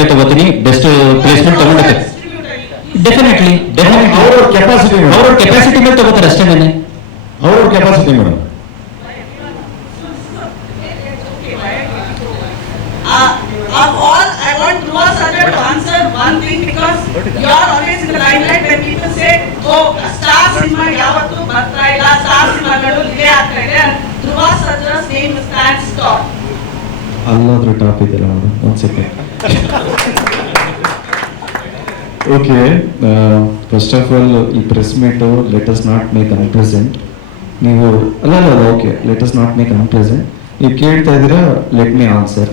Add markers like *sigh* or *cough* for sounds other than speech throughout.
ಅತೆ ವತನಿ best placement ತಗೊಳ್ಳುತ್ತೆ definitely definitely our capacity our capacity ಮೇಲೆ ತಗೋತಾರೆ ಅಷ್ಟೇ ಮನೆ. ಓರ್ ಕ್ಯಾಪಾಸಿಟಿ ಮೇಡಂ ಆ all I want you second okay first of all ಈ press meet let us not make unpleasant ನೀವು, ಅಲ್ಲ ಅಲ್ಲ okay let us not make unpleasant ನೀವು ಕೇಳ್ತಾ ಇದ್ದೀರಾ? ಲೆಟ್ ಮೀ ಆನ್ಸರ್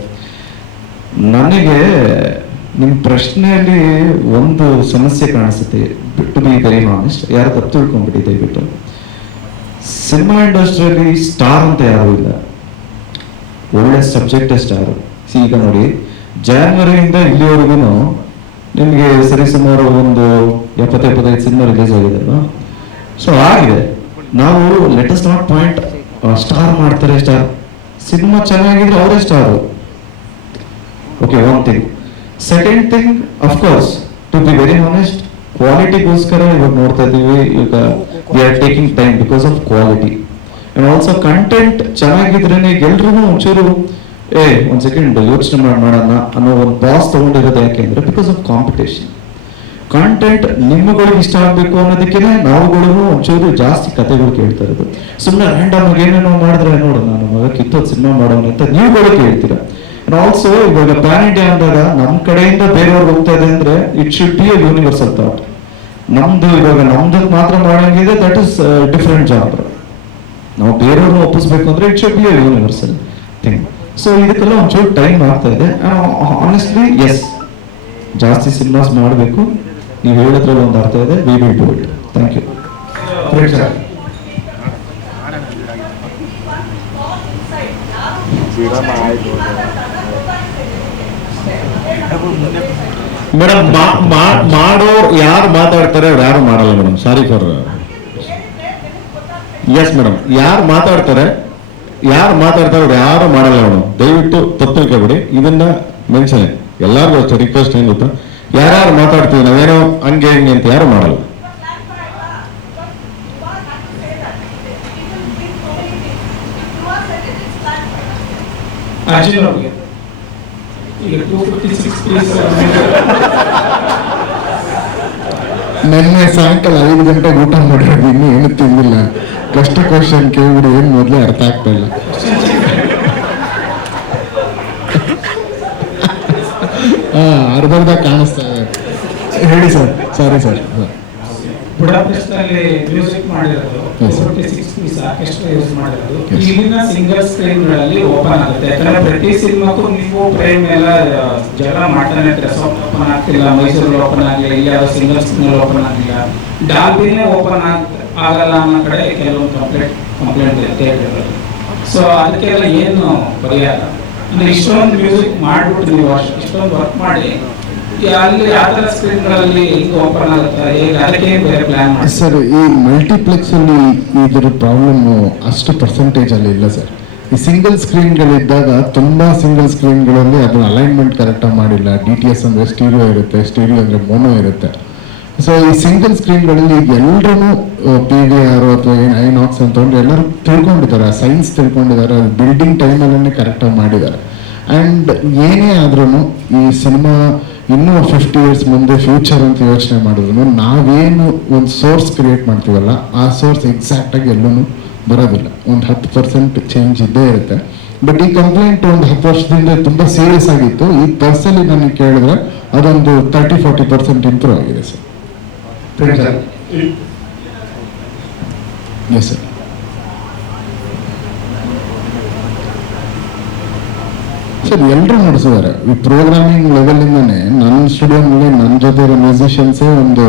ನನಗೆ ನಿಮ್ಮ ಪ್ರಶ್ನೆಯಲ್ಲಿ ಒಂದು ಸಮಸ್ಯೆ ಕಾಣಿಸುತ್ತೆ ಟು ಬಿ ವೆರಿ ಆನೆಸ್ಟ್ ಯಾರು ತಪ್ಪು ತಿಳ್ಕೊಂಡ್ಬಿಟ್ಟಿದೆ ದಯವಿಟ್ಟು. ಸಿನಿಮಾ ಇಂಡಸ್ಟ್ರಿಯಲ್ಲಿ ಸ್ಟಾರ್ ಅಂತ ಯಾರೂ ಇಲ್ಲ. ಒಳ್ಳೆ ಸಬ್ಜೆಕ್ಟ್ ಸ್ಟಾರ್ ಈಗ ನೋಡಿ ಜಾನ್ವರಿಯಿಂದ ಇಲ್ಲಿವರೆಗೂ ನಿಮಗೆ ಸರಿಸುಮಾರು ಒಂದು ಎಪ್ಪತ್ತು ಎಪ್ಪತ್ತೈದು ಸಿನಿಮಾ ರಿಲೀಸ್ ಆಗಿದೆ ಅಲ್ವಾ ಸೊ ಆಗಿದೆ. ನಾವು ಲೆಟೆಸ್ಟ್ ನಾಟ್ ಪಾಯಿಂಟ್ ಸ್ಟಾರ್ ಮಾಡ್ತಾರೆ ಸ್ಟಾರ್ ಸಿನಿಮಾ ಚೆನ್ನಾಗಿದ್ರೆ ಅವರೇ star okay one thing second thing of course to be very honest ಕ್ವಾಲಿಟಿಗೋಸ್ಕರ ಇವಾಗ ನೋಡ್ತಾ ಇದ್ದೀವಿ. ಈಗ we are taking time because of quality also content ಚೆನ್ನಾಗಿದ್ರೇನೆ ಎಲ್ರಿಗೂ ಒಂಚೂರು ಏ, ಒಂದು ಸೆಕೆಂಡ್ ಯೋಚನೆ ಮಾಡಿ ಮಾಡೋಣ ಅನ್ನೋ ಒಂದು ಬಾಸ್ ತಗೊಂಡಿರೋದು ಯಾಕೆಂದ್ರೆ ಬಿಕಾಸ್ ಆಫ್ ಕಾಂಪಿಟೇಷನ್ ಕಾಂಟೆಂಟ್ ನಿಮ್ಮಗಳಿಗೆ ಇಷ್ಟ ಆಗಬೇಕು ಅನ್ನೋದಕ್ಕೆ ನಾವುಗಳು ಒಂಚೂರು ಜಾಸ್ತಿ ಕಥೆಗಳು ಕೇಳ್ತಾ ಇರೋದು. ಸುಮ್ಮನೆ ರ್ಯಾಂಡಮ್ ಆಗಿ ಏನೇನೋ ಮಾಡಿದ್ರೆ ನೋಡು, ನಾನು ಮಗ ಕಿತ್ತೋದು ಸಿನಿಮಾ ಮಾಡೋಣ ಅಂತ ನೀವುಗಳು ಕೇಳ್ತೀರಾ? ಆಲ್ಸೋ ಇವಾಗ ಪ್ಯಾನ್ ಇಂಡಿಯಾ ಅಂದಾಗ ನಮ್ಮ ಕಡೆಯಿಂದ ಬೇರೆಯವ್ರಿಗೆ ಹೋಗ್ತಾ ಇದೆ ಅಂದ್ರೆ it should be a universal thought ನಮ್ದು ಇವಾಗ ನಮ್ದು ಮಾತ್ರ ಮಾಡಂಗಿದೆ ದಟ್ ಇಸ್ ಡಿಫ್ರೆಂಟ್ ಜಾಬ್ ನಾವು ಬೇರೆಯವ್ರನ್ನ ಒಪ್ಪಿಸ್ಬೇಕು ಅಂದ್ರೆ it should be a universal thing so ಇದಕ್ಕೆಲ್ಲ ಒಂಚೂರು ಟೈಮ್ ಆಗ್ತಾ ಇದೆ. ಆನೆಸ್ಟ್ಲಿ ಎಸ್ ಜಾಸ್ತಿ ಸಿನಿಮಾಸ್ ಮಾಡಬೇಕು. ನೀವು ಹೇಳೋದ್ರಲ್ಲಿ ಒಂದು ಅರ್ಥ ಇದೆ. We will do it thank you madam ಮಾಡೋರು ಯಾರು ಮಾತಾಡ್ತಾರೆ ಅವ್ರು ಯಾರು ಮಾಡಲ್ಲ madam sorry for yes madam ಯಾರು ಮಾತಾಡ್ತಾರೆ? ಯಾರು ಮಾತಾಡ್ತಾ ಅವ್ರು ಯಾರು ಮಾಡಲ್ಲ ಅವನು. ದಯವಿಟ್ಟು ತಪ್ಪು ಬಿಡಿ ಇದನ್ನ ಮೆನ್ಷನ್ ಎಲ್ಲಾರ್ಗು ಅಷ್ಟೇ ರಿಕ್ವೆಸ್ಟ್ ಏನ್ ಗೊತ್ತಾ? ಯಾರು ಮಾತಾಡ್ತೀವಿ ನಾವೇನೋ ಹಂಗೆ ಹಿಂಗೆ ಅಂತ ಯಾರು ಮಾಡಲ್ಲ. ಅವ್ರಿಗೆ. ಈಗ ಟೂ ಫಿಫ್ಟಿ ಸಿಕ್ಸ್ ಪೀಸ್ ನಿನ್ನೆ ಸಾಯಂಕಾಲ ಐದು ಗಂಟೆಗೆ ಊಟ ಮಾಡಿರೋದು ಇನ್ನೂ ಏನು ತಿಂದಿಲ್ಲ. ಕಷ್ಟ ಕ್ವಶನ್ ಕೇಳ್ಬಿಡಿ ಏನು ಮೊದಲೇ ಅರ್ಥ ಆಗ್ತಾ ಇಲ್ಲ. *laughs* ಹಾ ಅರ್ಧರ್ಧ ಕಾಣಿಸ್ತಾ ಇದೆ. ಹೇಳಿ ಸರ್. ಸಾರಿ ಸರ್ ಬುಡಾಪೆಸ್ಟ್ ಅಲ್ಲಿ ಮ್ಯೂಸಿಕ್ ಮಾಡಿರೋದು. ಸಿಕ್ಸ್ ಪೀಸ್ ಆರ್ಕೆಸ್ಟ್ರಾ ಯೂಸ್ ಮಾಡಿರೋದು. ಇಲ್ಲಿನ ಸಿಂಗಲ್ ಸ್ಕ್ರೀನ್ಗಳಲ್ಲಿ ಓಪನ್ ಆಗುತ್ತೆ. ಯಾಕಂದ್ರೆ ಪ್ರತಿ ಸಿನಿಮಾಕ್ಕೂ ನೀವು ಪ್ರೇಮ್ ಎಲ್ಲ ಜಗಳ ಮಾಡ್ತಾನೆ ಓಪನ್ ಆಗ್ತಿಲ್ಲ ಮೈಸೂರಲ್ಲಿ ಓಪನ್ ಆಗಲಿಲ್ಲ ಇಲ್ಲಿ ಯಾವ್ದು ಸಿಂಗಲ್ ಸ್ಕ್ರೀನ್ ಓಪನ್ ಆಗಲಿಲ್ಲ. ಡಾಲ್ಬಿನೇ ಓಪನ್ ಆಗಲ್ಲ ಅನ್ನೋ ಕಡೆ ಕೆಲವೊಂದು ಕಂಪ್ಲೇಂಟ್ ಕಂಪ್ಲೇಂಟ್ ಇದೆ ಥಿಯೇಟರ್ಗಳಲ್ಲಿ ಸೊ ಅದಕ್ಕೆಲ್ಲ ಏನು ಪರಿಹಾರ ಅಂದ್ರೆ ಇಷ್ಟೊಂದು ಮ್ಯೂಸಿಕ್ ಮಾಡ್ಬಿಟ್ಟು ನೀವು ಇಷ್ಟೊಂದು ವರ್ಕ್ ಮಾಡಿ ಸರ್ ಈ ಮಲ್ಟಿಪ್ಲೆಕ್ಸ್ ಅಲ್ಲಿ ಇದರ ಪ್ರಾಬ್ಲಮ್ ಅಷ್ಟು ಪರ್ಸೆಂಟೇಜ್ ಅಲ್ಲಿ ಇಲ್ಲ ಸರ್ ಈ ಸಿಂಗಲ್ ಸ್ಕ್ರೀನ್ಗಳಿದ್ದಾಗ ತುಂಬಾ ಸಿಂಗಲ್ ಸ್ಕ್ರೀನ್ಗಳಲ್ಲಿ ಅದನ್ನ ಅಲೈನ್ಮೆಂಟ್ ಕರೆಕ್ಟಾಗಿ ಮಾಡಿಲ್ಲ. ಡಿ ಟಿ ಎಸ್ ಅಂದ್ರೆ ಸ್ಟೀರಿಯೋ ಇರುತ್ತೆ ಸ್ಟೀರಿಯೋ ಅಂದ್ರೆ ಮೋನೋ ಇರುತ್ತೆ. ಸೊ ಈ ಸಿಂಗಲ್ ಸ್ಕ್ರೀನ್ಗಳಲ್ಲಿ ಗಳಲ್ಲಿ ಎಲ್ಲರೂ ಪಿ ವಿ ಆರ್ ಅಥವಾ ಏನು ಐನಾಕ್ಸ್ ಅಂತ ಅಂದ್ರೆ ಎಲ್ಲರೂ ತಿಳ್ಕೊಂಡಿದ್ದಾರೆ. ಸೈನ್ಸ್ ತಿಳ್ಕೊಂಡಿದ್ದಾರೆ. ಬಿಲ್ಡಿಂಗ್ ಟೈಮಲ್ಲೇ ಕರೆಕ್ಟಾಗಿ ಮಾಡಿದ್ದಾರೆ. ಆ್ಯಂಡ್ ಏನೇ ಆದ್ರೂ ಈ ಸಿನಿಮಾ ಇನ್ನೂ ಫಿಫ್ಟಿ ಇಯರ್ಸ್ ಮುಂದೆ ಫ್ಯೂಚರ್ ಅಂತ ಯೋಚನೆ ಮಾಡಿದ್ರು. ನಾವೇನು ಒಂದು ಸೋರ್ಸ್ ಕ್ರಿಯೇಟ್ ಮಾಡ್ತೀವಲ್ಲ ಆ ಸೋರ್ಸ್ ಎಕ್ಸಾಕ್ಟ್ ಆಗಿ ಎಲ್ಲೂ ಬರೋದಿಲ್ಲ. ಒಂದು ಹತ್ತು ಪರ್ಸೆಂಟ್ ಚೇಂಜ್ ಇದ್ದೇ ಇರುತ್ತೆ. ಬಟ್ ಈ ಕಂಪ್ಲೇಂಟ್ ಒಂದು ಹತ್ತು ವರ್ಷದಿಂದ ತುಂಬಾ ಸೀರಿಯಸ್ ಆಗಿತ್ತು. ಈ ಪರ್ಸಲ್ಲಿ ನನಗೆ ಕೇಳಿದ್ರೆ ಅದೊಂದು ತರ್ಟಿ ಫಾರ್ಟಿ ಪರ್ಸೆಂಟ್ ಇಂಪ್ರೂವ್ ಆಗಿದೆ ಸರ್ ಎಸ್ ಸರ್ ಸರ್ ಎಲ್ಲರೂ ನಡೆಸಿದ್ದಾರೆ. ಈ ಪ್ರೋಗ್ರಾಮಿಂಗ್ ಲೆವೆಲಿಂದಾನೆ ನನ್ನ ಸ್ಟುಡಿಯೋನಲ್ಲಿ ನನ್ನ ಜೊತೆ ಇರೋ ಮ್ಯೂಸಿಷಿಯನ್ಸೇ ಒಂದು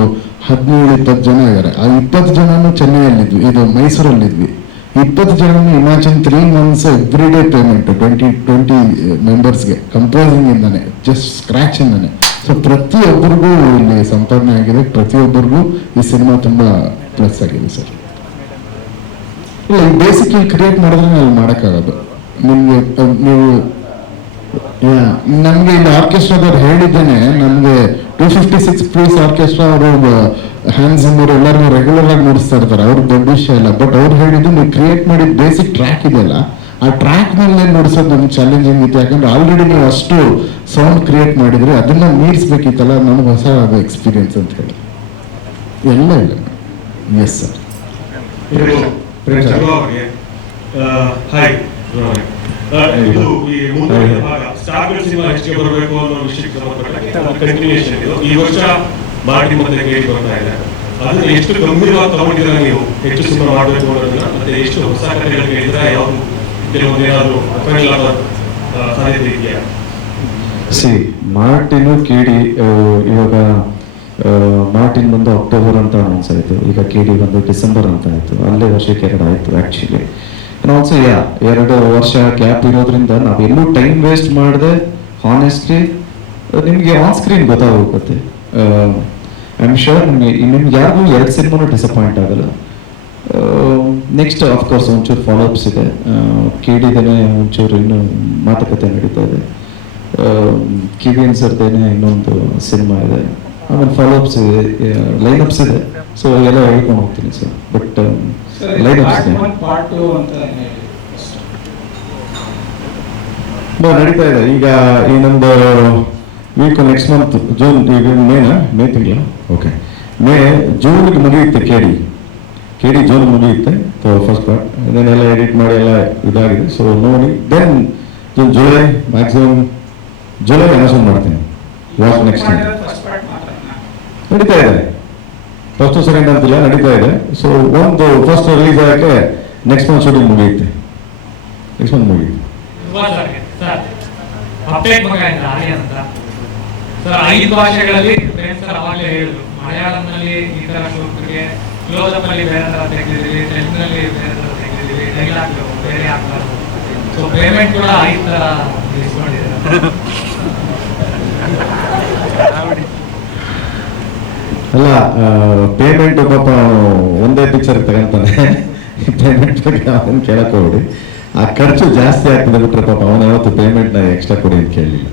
ಹದಿನೇಳು ಇಪ್ಪತ್ತು ಜನ ಇದ್ದಾರೆ. ಆ ಇಪ್ಪತ್ತು ಜನನು ಚೆನ್ನೈಯಲ್ಲಿದ್ವಿ. ಇದು ಮೈಸೂರಲ್ಲಿದ್ವಿ. ಇಪ್ಪತ್ತು ಜನನು imagine three months every day payment twenty twenty ಮೆಂಬರ್ಸ್ಗೆ composing ಇಂದಾನೆ ಜಸ್ಟ್ ಸ್ಕ್ರಾಚ್ ಇಂದಾನೆ. ಸೊ ಪ್ರತಿಯೊಬ್ಬರಿಗೂ ಇಲ್ಲಿ ಸಂಪಾದನೆ ಆಗಿದೆ. ಪ್ರತಿಯೊಬ್ಬರಿಗೂ ಈ ಸಿನಿಮಾ ತುಂಬಾ ಪ್ಲಸ್ ಆಗಿದೆ ಸರ್ ಇಲ್ಲ ಬೇಸಿಕ್ ಕ್ರಿಯೇಟ್ ಮಾಡಿದ್ರೆ ಅಲ್ಲಿ ಮಾಡೋಕ್ಕಾಗೋದು. ನಿಮಗೆ ನೀವು ನಮ್ಗೆ ಇಲ್ಲಿ ಆರ್ಕೆಸ್ಟ್ರಾದವ್ರು ಹೇಳಿದ್ದೇನೆ, ನಮ್ಗೆ two fifty six please orchestra ಅವರು ಹ್ಯಾಂಡ್ಸ್ ಸಿಂಗರ್ ಎಲ್ಲರನ್ನೂ ರೆಗ್ಯುಲರ್ ಆಗಿ ನೋಡಿಸ್ತಾ ಇರ್ತಾರೆ. ಅವ್ರ ದೊಡ್ಡ ವಿಷಯ ಇಲ್ಲ ಬಟ್ ಅವ್ರು ಹೇಳಿದ್ದು ನೀವು ಕ್ರಿಯೇಟ್ ಮಾಡಿದ ಬೇಸಿಕ್ ಟ್ರ್ಯಾಕ್ ಇದೆಯಲ್ಲ ಆ ಟ್ರ್ಯಾಕ್ ಮೇಲೆ ನೋಡಿಸೋದು ನಮ್ಗೆ ಚಾಲೆಂಜಿಂಗ್ ಇತ್ತು. ಯಾಕಂದ್ರೆ ಆಲ್ರೆಡಿ ನೀವು ಅಷ್ಟು ಸೌಂಡ್ ಕ್ರಿಯೇಟ್ ಮಾಡಿದ್ರೆ ಅದನ್ನ ಮೀರಿಸ್ಬೇಕಿತ್ತಲ್ಲ ನನಗೆ ಹೊಸ ಎಕ್ಸ್ಪೀರಿಯನ್ಸ್ ಅಂತ ಹೇಳಿ. ಎಲ್ಲ ಇಲ್ಲ. ಎಸ್ ಸರ್ ಹಾಯ್ ಇದು ಈ ಭಾಗ. ಹೆಚ್ಚಿಗೆ ಬರಬೇಕು ಅನ್ನೋ ವಿಷಯಕ್ಕೆ ಸಂಬಂಧಪಟ್ಟ ಕಂಟಿನ್ಯೂಷನ್ ಇದು. ಈ ವರ್ಷ ಮಾರ್ಟಿನ್ ಮತ್ತೆ ಕೇಳಿ ಬರ್ತಾ ಇದೆ ಅದನ್ನ ಎಷ್ಟು ಗಂಭೀರವಾಗಿ ತಗೊಂಡಿದ್ರೆ ನೀವು ಹೆಚ್ಚು ಸಿನಿಮಾ ಮಾಡಬೇಕು ಅನ್ನೋದನ್ನ ಮತ್ತೆ ಎಷ್ಟು ಹೊಸ ಕಥೆಗಳು ಕೇಳಿದ್ರೆ ಯಾವುದು ಕೆಲವೊಂದು ಏನಾದ್ರು ಫೈನಲ್ ಸಾಧ್ಯತೆ ಇದೆಯಾ? ಸಿ ಮಾರ್ಟಿನು ಆ, ಇವಾಗ ಮಾರ್ಟಿನ್ ಬಂದು ಅಕ್ಟೋಬರ್ ಅಂತ ಅನೌನ್ಸ್ ಆಯಿತು. ಈಗ ಕೇಡಿ ಬಂದು ಡಿಸೆಂಬರ್ ಅಂತ ಆಯಿತು. ಅಲ್ಲೇ ವರ್ಷಕ್ಕೆ ಎರಡು ಆಯಿತು ಆ್ಯಕ್ಚುಲಿ ಆಲ್ಸೋ ಎರಡು ವರ್ಷ ಗ್ಯಾಪ್ ಇರೋದ್ರಿಂದ ನಾವು ಎಲ್ಲೂ ಟೈಮ್ ವೇಸ್ಟ್ ಮಾಡದೆ ಹಾನೆಸ್ಟ್ಲಿ ನಿಮಗೆ ಆನ್ ಸ್ಕ್ರೀನ್ ಗೊತ್ತಾಗೋಗುತ್ತೆ. ಐ ಆಮ್ ಶೋರ್ ನಿಮಗೆ, ನಿಮ್ಗೆ ಯಾರಿಗೂ ಎರಡು ಸಿನಿಮಾನು ಡಿಸಪಾಯಿಂಟ್ ಆಗಲ್ಲ. ನೆಕ್ಸ್ಟ್ ಕೋರ್ಸ್ ಒಂಚೂರು ಫಾಲೋಅಪ್ಸ್ ಇದೆ. ಕೇಳಿದೇನೆ ಒಂಚೂರು ಇನ್ನು ಮಾತುಕತೆ ನಡೀತಾ ಇದೆ. ಕಿವಿ ಸರ್ದೇನೆ ಇನ್ನೊಂದು ಸಿನಿಮಾ ಇದೆ. ಆಮೇಲೆ ಫಾಲೋಅಪ್ಸ್ ಇದೆ ಲೈನಪ್ಸ್ ಇದೆ. ಸೊ ಎಲ್ಲ ಹೇಳ್ಕೊಂಡು ಹೋಗ್ತೀನಿ ಸರ್? ಬಟ್ ಲೈನಪ್ಸ್ ಇದೆ ನಡೀತಾ ಇದೆ. ಈಗ ಈ ನಮ್ದು ವೀಕ್ ನೆಕ್ಸ್ಟ್ ಮಂತ್ ಜೂನ್ ಈಗ ಮೇನ ಮೇ ತಿಂಗಳ? ಓಕೆ ಮೇ ಜೂನ್ಗೆ ಮುಗಿಯುತ್ತೆ ಕೇಳಿ ಕೇಳಿ ಜೂನ್ ಮುಗಿಯುತ್ತೆ. ಫಸ್ಟ್ ಪಾರ್ಟ್ ಅದನ್ನೆಲ್ಲ ಎಡಿಟ್ ಮಾಡಿ ಎಲ್ಲ ಇದಾಗಿದೆ. ಸೊ ನೋಡಿ then June July maximum July announce ಮಾಡ್ತೀನಿ. ವಾಟ್ ನೆಕ್ಸ್ಟ್ ಮಾತ್ರ ನಡೀತಾ ಇದೆ. ಫಸ್ಟ್ ಸೆಕೆಂಡ್ ಅಂತಿಲ್ಲ ನಡೀತಾ ಇದೆ. ಸೊ ಒಂದು ಫಸ್ಟ್ ರಿಲೀಸ್ ಆಗಕ್ಕೆ ನೆಕ್ಸ್ಟ್ ಮಂತ್ ಶೂಟಿಂಗ್ ಮುಗಿಯುತ್ತೆ. ನೆಕ್ಸ್ಟ್ ಮಂತ್ ಮುಗಿಯುತ್ತೆ. ಸರ್? ಐದು ಭಾಷೆಗಳಲ್ಲಿ ಪ್ರೇಮ್ ಸರ್ ಅವಾಗಲೇ ಹೇಳಿದ್ರು. ಮಲಯಾಳಂನಲ್ಲಿ ಈ ಕ್ಲೋಸಪ್ ಅಲ್ಲಿ ಬೇರೆ ತರ ತೆಗೆದಿದ್ದೀವಿ ತೆಲುಗಿನಲ್ಲಿ ಬೇರೆ ತರ ತೆಗೆದಿದ್ದೀವಿ ಡೈಲಾಗ್ ಬೇರೆ ಸೊ ಪೇಮೆಂಟ್ ಕೂಡ ಐದು *laughs* ಅಲ್ಲ ಪೇಮೆಂಟ್ ಪಾಪ ಅವ್ನು ಒಂದೇ ಪಿಕ್ಚರ್ ತಗೊಂತಾನೆ. ಪೇಮೆಂಟ್ ಬಗ್ಗೆ ಅವನು ಕೇಳಕ್ ಹೋಗ್ಬಿಡಿ. ಆ ಖರ್ಚು ಜಾಸ್ತಿ ಆಗ್ತದೆ ಬಿಟ್ರೆ ಪಾಪ ಅವನು ಯಾವತ್ತು ಪೇಮೆಂಟ್ನ ಎಕ್ಸ್ಟ್ರಾ ಕೊಡಿ ಅಂತ ಕೇಳಲಿಲ್ಲ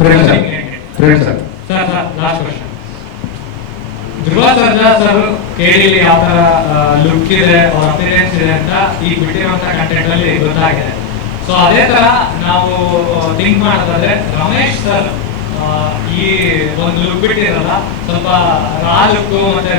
Prem sir. Prem sir. Sir sir last question Dhruva Sarja sir ಕೇಳಿಲಿ ಯಾವ ತರ ಲುಕ್ ಇದೆ ಅವ್ರ ಅಪಿರಿಯನ್ಸ್ ಇದೆ ಅಂತ ಈ ಬಿಟ್ಟಿರುವಂತ ಕಂಟೆಂಟ್ ಅಲ್ಲಿ ಗೊತ್ತಾಗಿದೆ. ಸೊ ಅದೇ ತರ ನಾವು ಥಿಂಕ್ ಮಾಡೋದಾದ್ರೆ ರಮೇಶ್ ಸರ್ ಈ ಒಂದು ಲುಕ್ ಇರಲ್ಲ ಸ್ವಲ್ಪ ರಾ ಲುಕ್ ಮತ್ತೆ